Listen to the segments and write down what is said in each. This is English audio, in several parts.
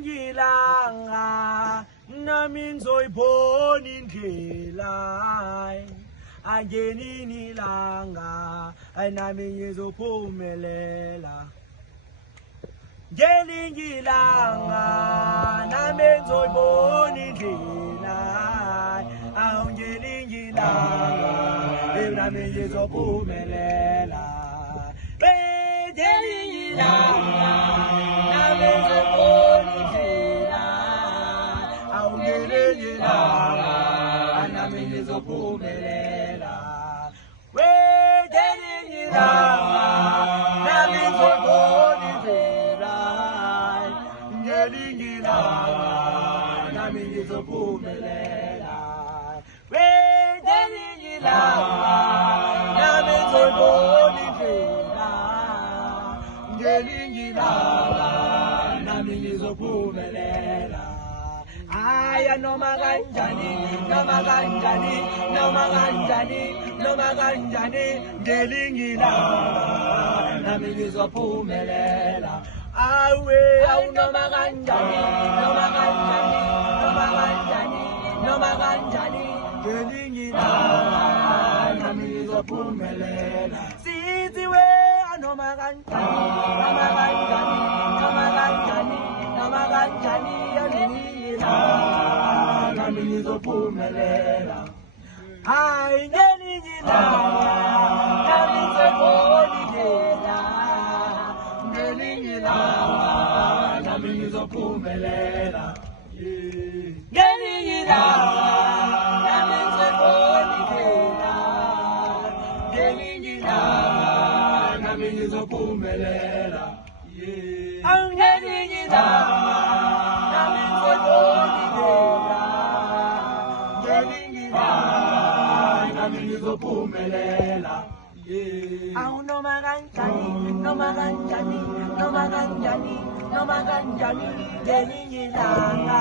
ngelinye ilanga nami ngizoyibona indlela angenini ilanga nami ngizophumelela ngelinye ilanga nami ngizoyibona indlela angelinye ilanga nami ngizophumelela ngelinye ilanga nami ngizoyibona indlela angelinye ilanga nami ngizophumelela ngelinye ilanga nami ngizoyibona indlela ngelinye ilanga nami ngizophumelela ngelinye ilanga nami ngizoyibona indlela ngelinye ilanga nami ngizophumelela aya noma kanjani ngelinye ilanga nami ngizophumelela awe awu noma kanjani ngelinye ilanga nami ngizophumelela sithi we noma kanjani ngelinye ilanga nami ngizophumelela hayi ngelinye ilanga nami ngizoyibona indlela ngelinye ilanga nami ngizophumelela ngelinye ilanga nami ngizoyibona indlela ngelinye ilanga nami ngizophumelela ngelinye ilanga nami ngizoyibona indlela ngelinye ilanga nami ngizophumelela noma kanjani ngelinye ilanga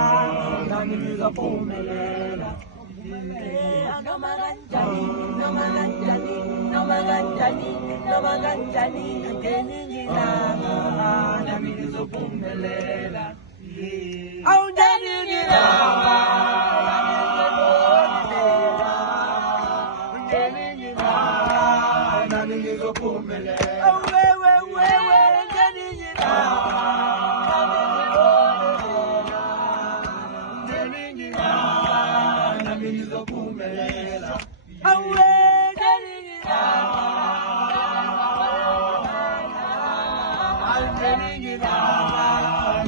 nami ngizophumelela noma kanjani ngelinye ilanga nami ngizophumelela ngelinye ilanga nami ngizophumelela ngelinye ilanga nami ngizophumelela ngelinye ilanga nami ngizophumelela ngelinye ilanga nami ngizophumelela ngelinye ilanga ngelinye ilanga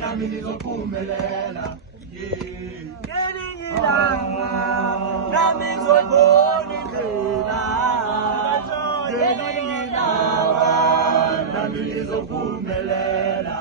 nami ngizophumelela ngelinye ilanga nami ngizoyibona indlela ngelinye ilanga nami ngizophumelela